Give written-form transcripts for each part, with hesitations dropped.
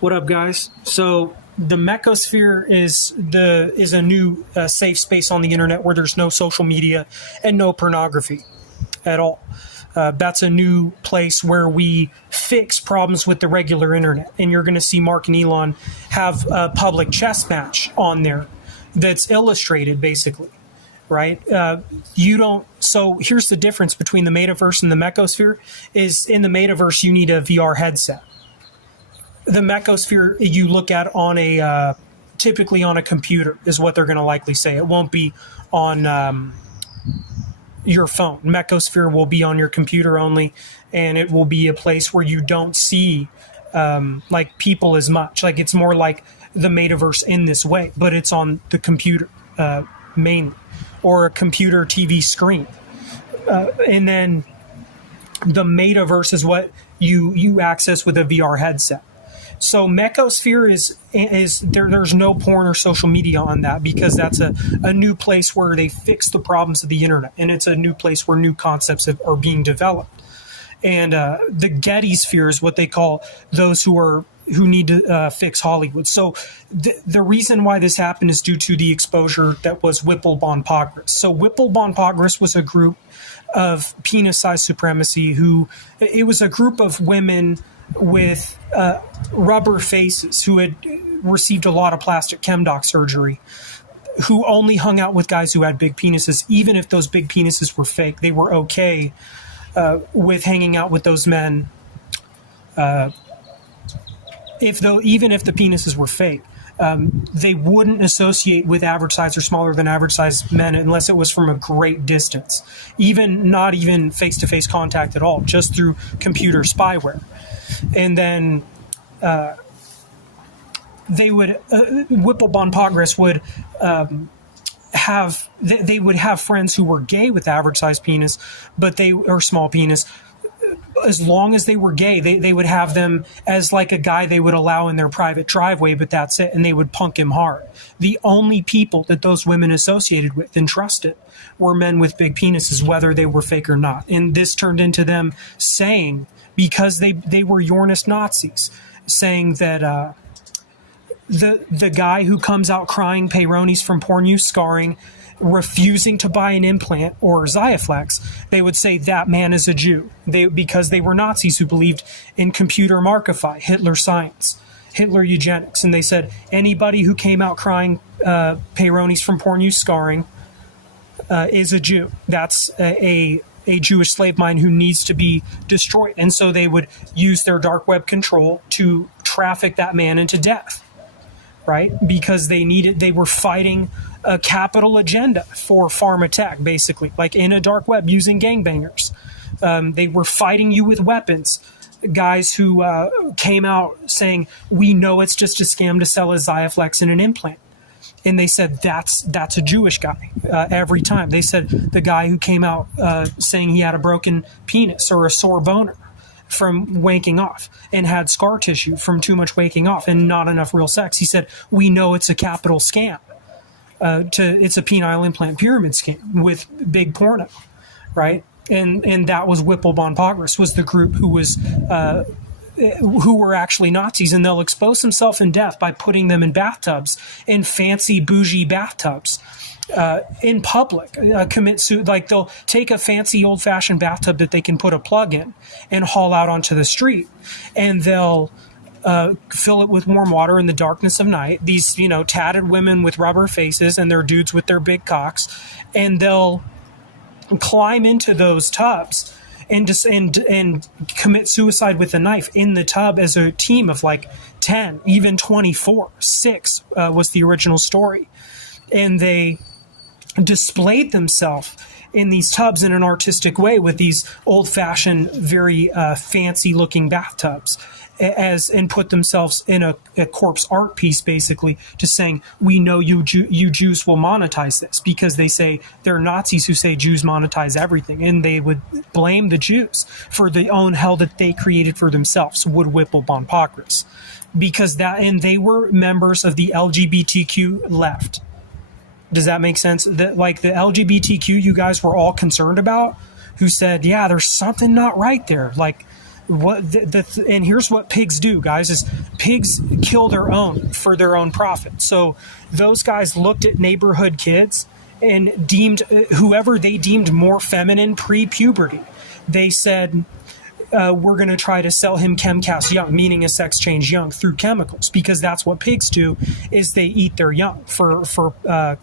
What up, guys? So the Mechosphere is a new safe space on the internet where there's no social media and no pornography at all. That's a new place where we fix problems with the regular internet, and you're going to see Mark and Elon have a public chess match on there that's illustrated, basically. Right? You don't. So here's the difference between the metaverse and the Mechosphere: is in the metaverse you need a VR headset. The Mechosphere you look at on a typically on a computer is what they're going to likely say. It won't be on your phone. Mechosphere will be on your computer only, and it will be a place where you don't see like people as much. Like it's more like the metaverse in this way, but it's on the computer mainly, or a computer TV screen, and then the metaverse is what you access with a VR headset. So Mechosphere is there. There's no porn or social media on that because that's a new place where they fix the problems of the internet, and it's a new place where new concepts are being developed. And the Getty sphere is what they call those who need to fix Hollywood. So the reason why this happened is due to the exposure that was Whipple Bon Pogris. So Whipple Bon Pogris was a group of penis-sized supremacy it was a group of women with rubber faces who had received a lot of plastic chemdoc surgery, who only hung out with guys who had big penises. Even if those big penises were fake, they were okay with hanging out with those men. Even if the penises were fake, they wouldn't associate with average size or smaller than average size men unless it was from a great distance, not even face-to-face contact at all, just through computer spyware. And then they would Whipple Bon Pogris would they would have friends who were gay with average size penis, or small penis. As long as they were gay, they would have them as like a guy they would allow in their private driveway, but that's it, and they would punk him hard. The only people that those women associated with and trusted were men with big penises, whether they were fake or not. And this turned into them saying, because they were Yornist Nazis, saying that the guy who comes out crying Peyronie's from porn use scarring, refusing to buy an implant or Xiaflex, they would say that man is a Jew. Because they were Nazis who believed in computer markify, Hitler science, Hitler eugenics. And they said anybody who came out crying Peyronie's from porn use scarring is a Jew. That's a Jewish slave mine who needs to be destroyed. And so they would use their dark web control to traffic that man into death, right? Because they were fighting a capital agenda for pharma tech, basically, like in a dark web using gangbangers. They were fighting you with weapons. Guys who came out saying, we know it's just a scam to sell a Xiaflex and an implant. And they said, that's a Jewish guy every time. They said the guy who came out saying he had a broken penis or a sore boner from wanking off and had scar tissue from too much waking off and not enough real sex. He said, we know it's a capital scam. It's a penile implant pyramid scheme with big porno, right? And that was Whipple Bon Pogris, was the group who were actually Nazis, and they'll expose themselves in death by putting them in bathtubs, in fancy bougie bathtubs, in public, commit suicide. Like they'll take a fancy old-fashioned bathtub that they can put a plug in and haul out onto the street, and they'll fill it with warm water in the darkness of night. These, tatted women with rubber faces and their dudes with their big cocks, and they'll climb into those tubs and commit suicide with a knife in the tub as a team of like 10, even 24. 6 was the original story. And they displayed themselves in these tubs in an artistic way with these old-fashioned, very fancy-looking bathtubs, and put themselves in a corpse art piece, basically, just saying, we know you Jews will monetize this, because they say they're Nazis who say Jews monetize everything, and they would blame the Jews for the own hell that they created for themselves, would Whipple Bon Pogris, and they were members of the LGBTQ left. Does that make sense? Like the LGBTQ you guys were all concerned about, who said, yeah, there's something not right there. Like And here's what pigs do, guys, is pigs kill their own for their own profit. So those guys looked at neighborhood kids and deemed whoever they deemed more feminine pre-puberty. They said, we're going to try to sell him chemcast young, meaning a sex change young, through chemicals, because that's what pigs do, is they eat their young for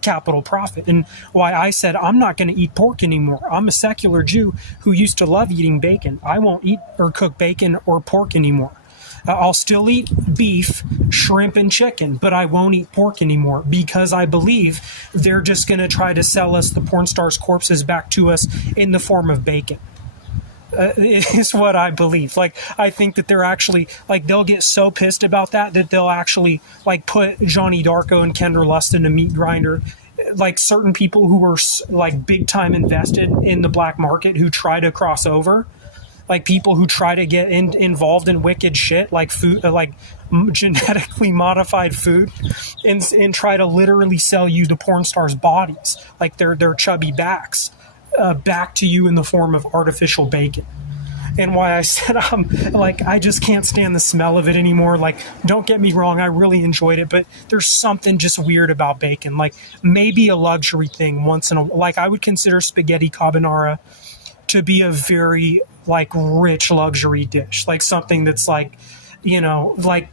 capital profit. And why I said I'm not going to eat pork anymore. I'm a secular Jew who used to love eating bacon. I won't eat or cook bacon or pork anymore. I'll still eat beef, shrimp, and chicken, but I won't eat pork anymore, because I believe they're just going to try to sell us the porn stars' corpses back to us in the form of bacon. Is what I believe. Like, I think that they're actually, like, they'll get so pissed about that they'll actually, like, put Johnny Darko and Kendra Lust in a meat grinder. Like, certain people who are, like, big time invested in the black market who try to cross over, like people who try to get involved in wicked shit, like food, like genetically modified food, and try to literally sell you the porn stars' bodies, like their chubby backs, back to you in the form of artificial bacon. And why I said I just can't stand the smell of it anymore. Like, don't get me wrong, I really enjoyed it, but there's something just weird about bacon. Like, maybe a luxury thing once in a, like, I would consider spaghetti carbonara to be a very, like, rich luxury dish, like something that's like, you know, like,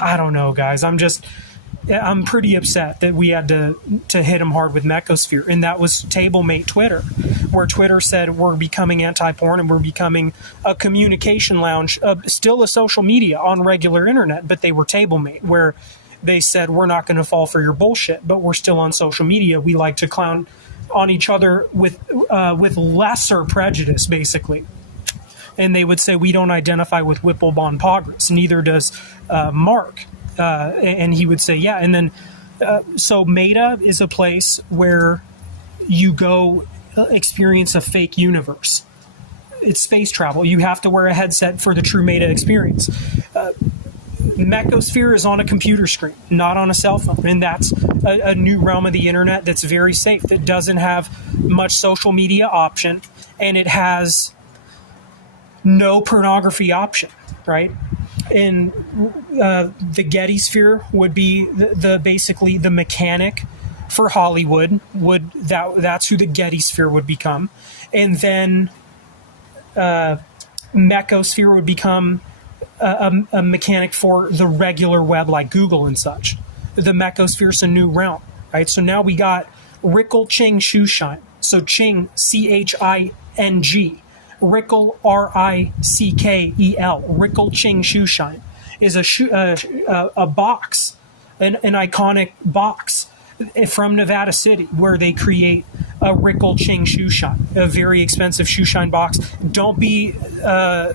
I don't know, guys. I'm pretty upset that we had to hit them hard with Mechosphere, and that was Tablemate Twitter, where Twitter said we're becoming anti-porn and we're becoming a communication lounge, still a social media on regular internet, but they were Tablemate, where they said we're not going to fall for your bullshit, but we're still on social media. We like to clown on each other with lesser prejudice, basically. And they would say we don't identify with Whipple Bon Pogris, neither does Mark. And he would say, yeah. And then, so Meta is a place where you go experience a fake universe. It's space travel. You have to wear a headset for the true Meta experience. Mechosphere is on a computer screen, not on a cell phone. And that's a new realm of the internet that's very safe, that doesn't have much social media option, and it has no pornography option, right? And the Getty sphere would be the basically the mechanic for Hollywood. That's who the Getty sphere would become, and then Mechosphere would become a mechanic for the regular web, like Google and such. The Mechosphere is a new realm, right? So now we got Rickle Ching Shoeshine. So Ching, Ching. Rickle, Rickel. Rickle Ching Shoeshine is a box, an iconic box from Nevada City, where they create a Rickle Ching Shoeshine, a very expensive shoeshine box. Don't be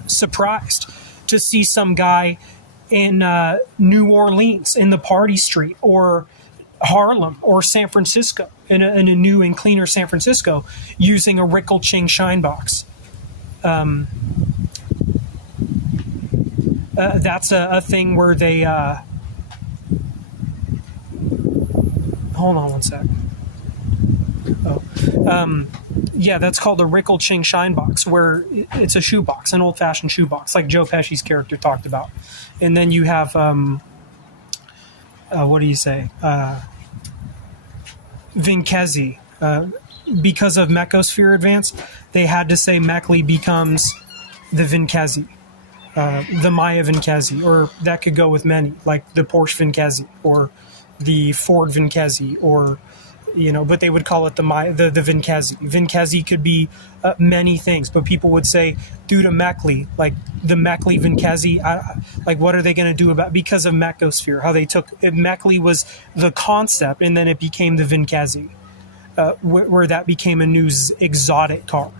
surprised to see some guy in New Orleans in the Party Street, or Harlem, or San Francisco, in a new and cleaner San Francisco, using a Rickle Ching shine box. That's a thing where they hold on one sec. Yeah, that's called the Rickle Ching shine box, where it's a shoebox, an old-fashioned shoebox, like Joe Pesci's character talked about. And then you have what do you say, Vinkezi. Because of Mechosphere Advance, they had to say Mechley becomes the Vinkezi, the Maya Vinkezi, or that could go with many, like the Porsche Vinkezi or the Ford Vinkezi, or, you know, but they would call it the Vinkezi. Vinkezi could be many things, but people would say, due to Mechley, like the Mechley Vinkezi, like what are they going to do about, because of Mechosphere, how they took it, Mechley was the concept, and then it became the Vinkezi. Where that became a new exotic car,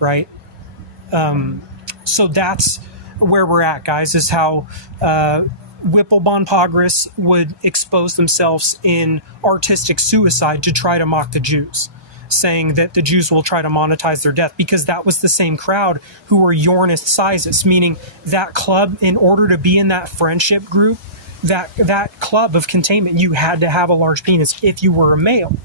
right? So that's where we're at, guys, is how Whipple Bon Pogris would expose themselves in artistic suicide to try to mock the Jews, saying that the Jews will try to monetize their death, because that was the same crowd who were Yornist sizes, meaning that club, in order to be in that friendship group, that club of containment, you had to have a large penis if you were a male.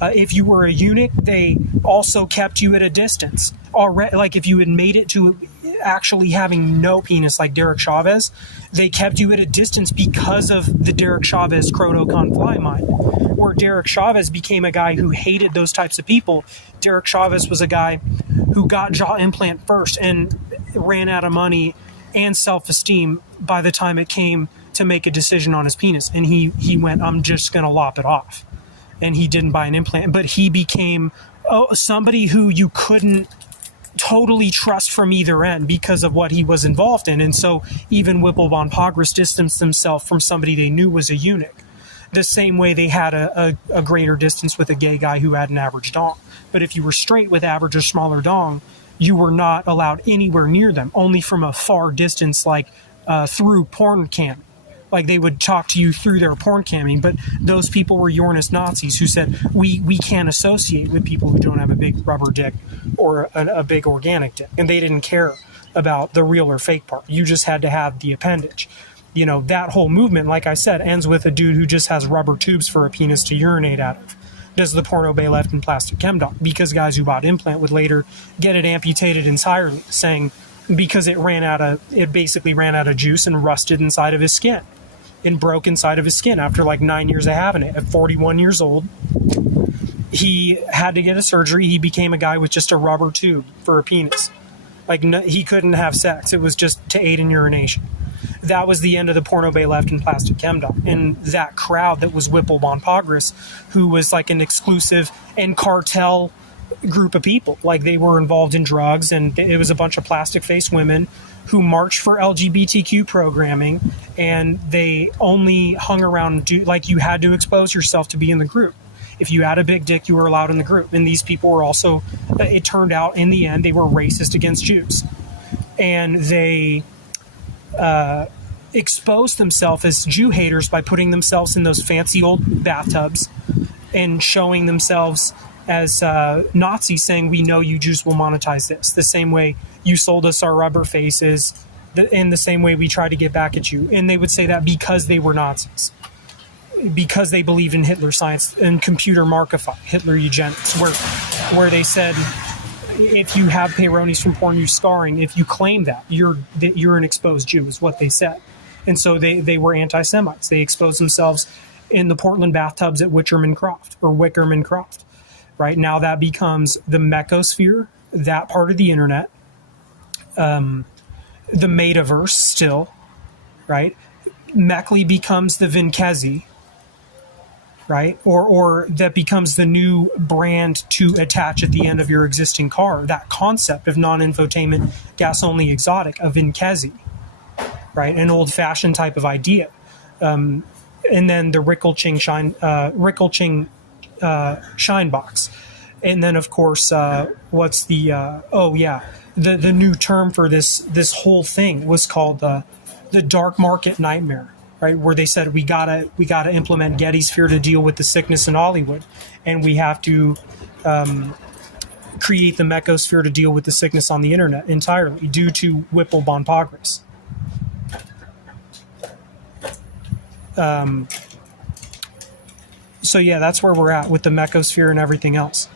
If you were a eunuch, they also kept you at a distance. Already, like if you had made it to actually having no penis like Derek Chavez, they kept you at a distance because of the Derek Chavez Croto fly mind, where Derek Chavez became a guy who hated those types of people. Derek Chavez was a guy who got jaw implant first and ran out of money and self-esteem by the time it came to make a decision on his penis. And he went, I'm just going to lop it off. And he didn't buy an implant, but he became somebody who you couldn't totally trust from either end because of what he was involved in. And so even Whipple von Pogris distanced himself from somebody they knew was a eunuch. The same way they had a greater distance with a gay guy who had an average dong. But if you were straight with average or smaller dong, you were not allowed anywhere near them, only from a far distance, like through porn cam. Like they would talk to you through their porn camming, but those people were Uranus Nazis who said, we can't associate with people who don't have a big rubber dick or a big organic dick. And they didn't care about the real or fake part. You just had to have the appendage. You know, that whole movement, like I said, ends with a dude who just has rubber tubes for a penis to urinate out of. Does the porno bay left in plastic chem doc? Because guys who bought implant would later get it amputated entirely, saying because it basically ran out of juice and rusted inside of his skin. And broke inside of his skin after like 9 years of having it. At 41 years old, he had to get a surgery. He became a guy with just a rubber tube for a penis. Like he couldn't have sex. It was just to aid in urination. That was the end of the porno bay left in plastic chem doc. And that crowd that was Whipple von Pogris, who was like an exclusive and cartel group of people. Like they were involved in drugs, and it was a bunch of plastic-faced women who marched for LGBTQ programming, and they only hung around, like you had to expose yourself to be in the group. If you had a big dick, you were allowed in the group. And these people were also, it turned out in the end, they were racist against Jews. And they exposed themselves as Jew haters by putting themselves in those fancy old bathtubs and showing themselves as Nazis, saying, we know you Jews will monetize this. The same way you sold us our rubber faces, in the same way we try to get back at you. And they would say that because they were Nazis, because they believed in Hitler science and computer markify, Hitler eugenics, where they said, if you have Peyronie's from porn use scarring, if you claim that, you're an exposed Jew, is what they said. And so they were anti-Semites. They exposed themselves in the Portland bathtubs at Wickerman Croft. Right now, that becomes the Mechosphere, that part of the internet, the metaverse still, right? Mechley becomes the Vinkezi, right? Or that becomes the new brand to attach at the end of your existing car. That concept of non-infotainment, gas-only exotic, a Vinkezi, right? An old-fashioned type of idea. And then the Rickelching shine box. And then of course what's the the new term for this whole thing was called the dark market nightmare, right? Where they said we gotta implement Mechosphere to deal with the sickness in Hollywood, and we have to create the Mechosphere to deal with the sickness on the internet entirely, due to Whipple von Pogris. So yeah, that's where we're at with the Mechosphere and everything else.